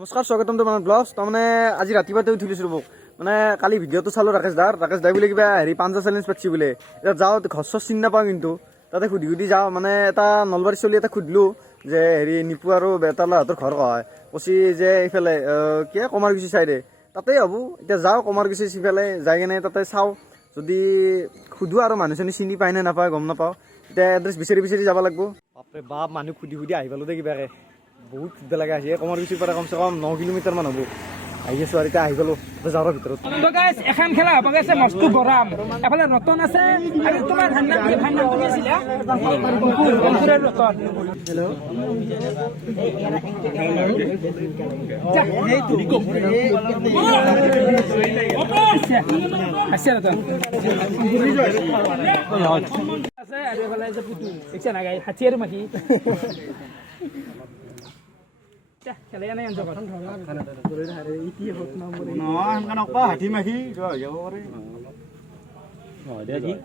নমস্কাৰ, স্বাগতম তোমাৰ ব্লগছ। তাৰমানে আজি ৰাতিপুৱাতে উঠিছোঁ ৰ'ব, মানে কালি ভিডিঅ'টো চালোঁ ৰাকেশ দাই বোলে কিবা পাঞ্জা চেলেঞ্জ পাতিছে বোলে। এতিয়া যাওঁ ঘৰ চৰ চিনি নাপাওঁ, কিন্তু তাতে সুধি যাওঁ, মানে এটা নলবাৰী চলি এটা সুধিলোঁ যে নিপু আৰু বেতালাহঁতৰ ঘৰ হয়, কৈছি যে এইফালে কি কমাৰকুছি চাইডে, তাতেই হ'ব। এতিয়া যাওঁ কমাৰকুছি সিফালে যাই কিনে তাতে চাওঁ, যদি সুধোঁ আৰু মানুহজনী চিনি পায় নে নাপায় গম নাপাওঁ। এতিয়া এড্ৰেছ বিচাৰি যাব লাগিব। বাপৰে বাপ, মানুহ সুধি আহি পালোঁ দেই কিবাকে, বহুত সুবিধা লাগে। আহি কমাৰকুছিৰ পৰা কমচে কম 9 কিলোমিটাৰমান হ'ব। আহি আছোঁ আৰু এতিয়া আহি গ'লোঁ যাবৰ ভিতৰত। এখন খেলা হ'ব গৈছে মস্ত গৰম, এফালে ৰতন আছে আৰু তোমাৰ ঠাণ্ডা তুমি আছিলা ৰতন। আছে ৰতন আছে আৰু এফালে যে পুতু দেখিছা না গাই হাতী আৰু মাখি খেলে নাই অঞ্চল হাতী মাখি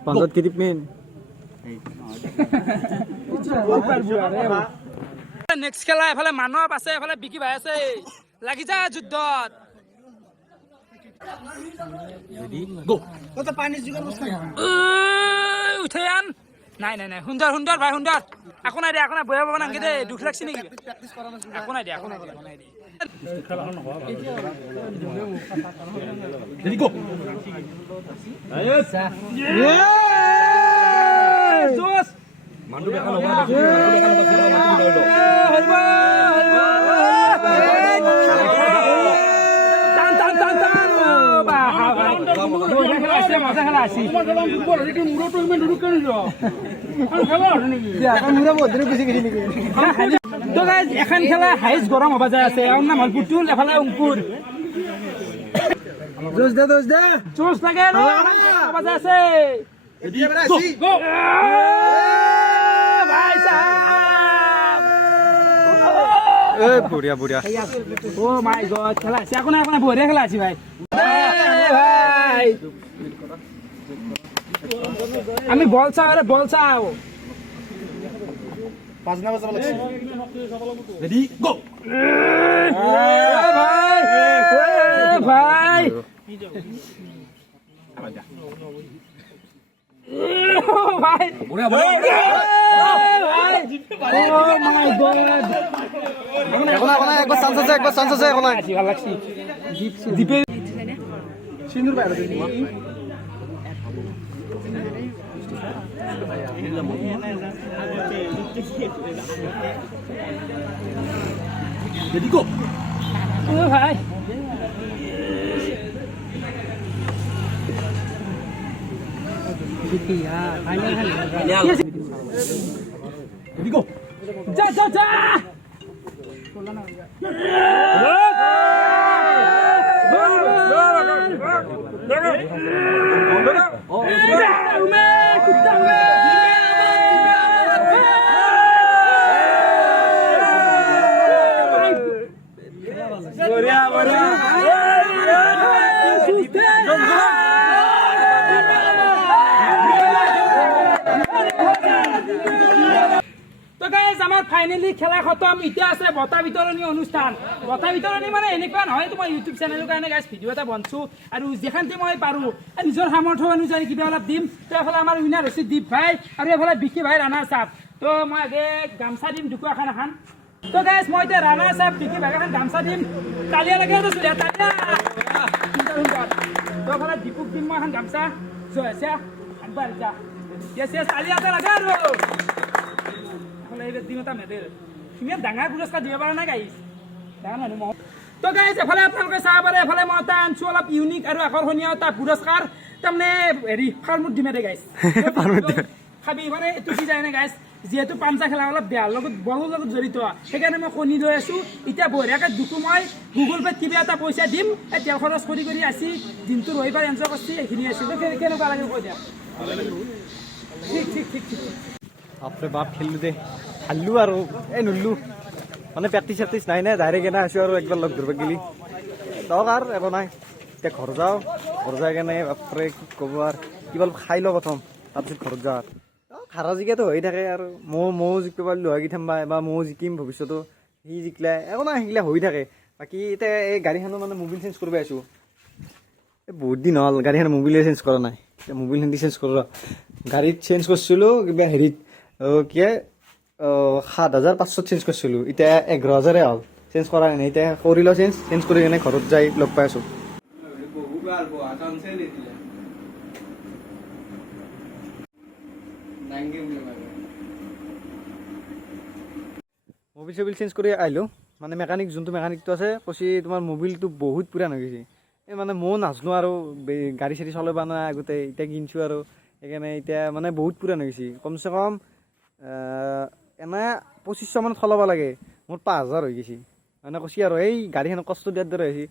পাঞ্জাত কিটিপ মেইন নেক্সট খেলা এফালে মানৱ আছে, এফালে বিকি ভাই আছে, লাগি যা যুদ্ধত। উঠে আন নাই নাই নাই সুন্দৰ সুন্দৰ ভাই সুন্দৰ, একো নাই দিয়া, একো নাই, বয়া পাব নালাগে দেই, দুখ লাগছে নেকি? একো নাই দিয়া, একো নাই দিয়া। এখন খেলা হাইষ্ট গৰম হবা যায় আছে, এওঁৰ নাম হল পুতুল, এফালে অংকুৰ। জোচ লাগে হবা যায় আছে। বঢ়িয়া বঢ়িয়া। ও মাই গড, খেলা আছে, একো নাই একো নাই, বঢ়িয়া খেলা আছে ভাই। ভাই আমি বল চাও, আরে বল চাও। Ready go. ভাই ভাই বঢ়িয়া বঢ়িয়া। ও মাই গড, একবার চান্স আছে, একো নাই। ভাল লাগছি। দীপে সিন্দুর বাইরে রেডি গো। ও ভাই রেডি গো। যা যা যা ফাইনেলি খেলা খতম। এতিয়া আছে বঁটা বিতৰণী অনুষ্ঠান। বঁটা বিতৰণী মানে এনেকুৱা নহয়, তোমাৰ ইউটিউব চেনেলৰ কাৰণে গাইজ ভিডিঅ' এটা বনছো, আৰু যেখানটি মই পাৰোঁ নিজৰ সামৰ্থ্য অনুযায়ী কিবা অলপ দিম। তো এফালে আমাৰ উইনাৰ হৈছে দীপ ভাই, আৰু এফালে বিকি ভাই ৰাণাৰ চাপ। তো মই আগে গামচা দিম দুকু এখন। তো গাইজ মই এতিয়া ৰাণাৰ চাপ বিকি ভাই এখন গামচা দিম। তালিয়া লাগে তো এফালে দীপুক দিম মই এখন গামচা। আগবাঢ় যা, তালিয়া এটা লাগে আৰু ইমান ডাঙৰ পুৰস্কাৰ দিব পৰা নাই গাইজ, ডাঙৰ মানুহ মই। তো গাইজ এফালে আপোনালোকে চাব পাৰে, এফালে মই এটা আনছো অলপ ইউনিক আৰু আকৰ্ষণীয় এটা পুৰস্কাৰ, তাৰমানে হেৰি ফাৰ্মত দিমে দে গাইজ। খাবি মানে এইটো কি যায় নে গাইজ, যিহেতু পাঞ্জা খেলা অলপ বেয়াৰ লগত বলৰ লগত জড়িত, সেইকাৰণে মই কণী লৈ আছোঁ। এতিয়া বঢ়িয়াকৈ দুকু মই গুগল পে'ত কিবা এটা পইচা দিম, এই তেল খৰচ কৰি আছি, দিনটো ৰবিবাৰ এনজয় কৰিছি, এইখিনি আছিল। কেনেকুৱা লাগে কৈ দিয়া। ঠিক বাপৰে বাপ, খেলিলোঁ দে, হাৰিলোঁ আৰু নৰিলোঁ, মানে প্ৰেক্টিচ নাই ডাইৰেক্ট এনে আছোঁ আৰু একবাৰ লগ ধৰিব গেলি দক আৰু একো নাই। এতিয়া ঘৰ যাওঁ, ঘৰ যাই কেনে বাপৰে কি ক'ব আৰু কিবা অলপ খাই লওঁ প্ৰথম, তাৰপিছত ঘৰত যাওঁ। হাৰা জিকাটো হৈ থাকে আৰু ময়ো জিকিব পাৰিলোঁ হয় কি থাম্বা, বা ময়ো জিকিম ভৱিষ্যতো, সি জিকিলে একো নাই, সেইগিলা হৈ থাকে। বাকী এতিয়া এই গাড়ীখনৰ মানে মোবিল চেঞ্জ কৰিব আহিছোঁ এই বহুত দিন হ'ল গাড়ীখন মোবিলে চেঞ্জ কৰা নাই এতিয়া মোবিল হিন্দি চেঞ্জ কৰোঁ গাড়ীত চেঞ্জ কৰিছিলোঁ কিবা হেৰিত কি 7,500 চেঞ্জ কৰিছিলোঁ এতিয়া 11,000 হ'ল চেঞ্জ কৰা নাই এতিয়া কৰি লওঁ চেঞ্জ কৰি কিনে ঘৰত যাই লগ পাই আছোঁ মোবিল চবিল চেঞ্জ কৰি আহিলোঁ মানে মেকানিক যোনটো মেকানিকটো আছে কৈছে তোমাৰ মোবিলটো বহুত পুৰাণ হৈ গৈছে এই মানে ময়ো নাজানো আৰু গাড়ী চাড়ী চলাব নাই আগতে এতিয়া কিনিছোঁ আৰু সেইকাৰণে এতিয়া মানে বহুত পুৰাণ হৈ গৈছে কমচে কম এনে 2500 মানত চলাব লাগে মোৰ 5,000 হৈ গৈছে মানে কৈছে আৰু এই গাড়ীখন কষ্ট দিয়াৰ দৰে হৈছে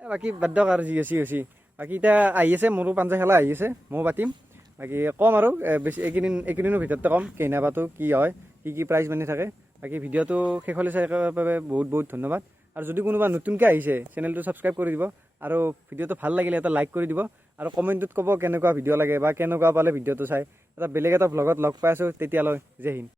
বাকী বাদ দিয়ক আৰু যি হৈছে বাকী এতিয়া আহি আছে মোৰো পাঞ্জা খেলা আহি আছে ময়ো পাতিম বাকী ক'ম আৰু বেছি এইকেইদিনৰ ভিতৰতে ক'ম কেইনাবাটো কি হয় কি প্ৰাইজ মানি থাকে বাকী ভিডিঅ'টো শেষলৈ চাই বাবে বহুত বহুত ধন্যবাদ আৰু যদি কোনোবা নতুনকৈ আহিছে চেনেলটো ছাবস্ক্ৰাইব কৰি দিব আৰু ভিডিঅ'টো ভাল লাগিলে এটা লাইক কৰি দিব আৰু কমেণ্টত ক'ব কেনেকুৱা ভিডিঅ' লাগে বা কেনেকুৱা পালে ভিডিঅ'টো চাই এটা বেলেগ এটা ভ্লগত লগ পাই আছোঁ তেতিয়ালৈ জয় হিন্দ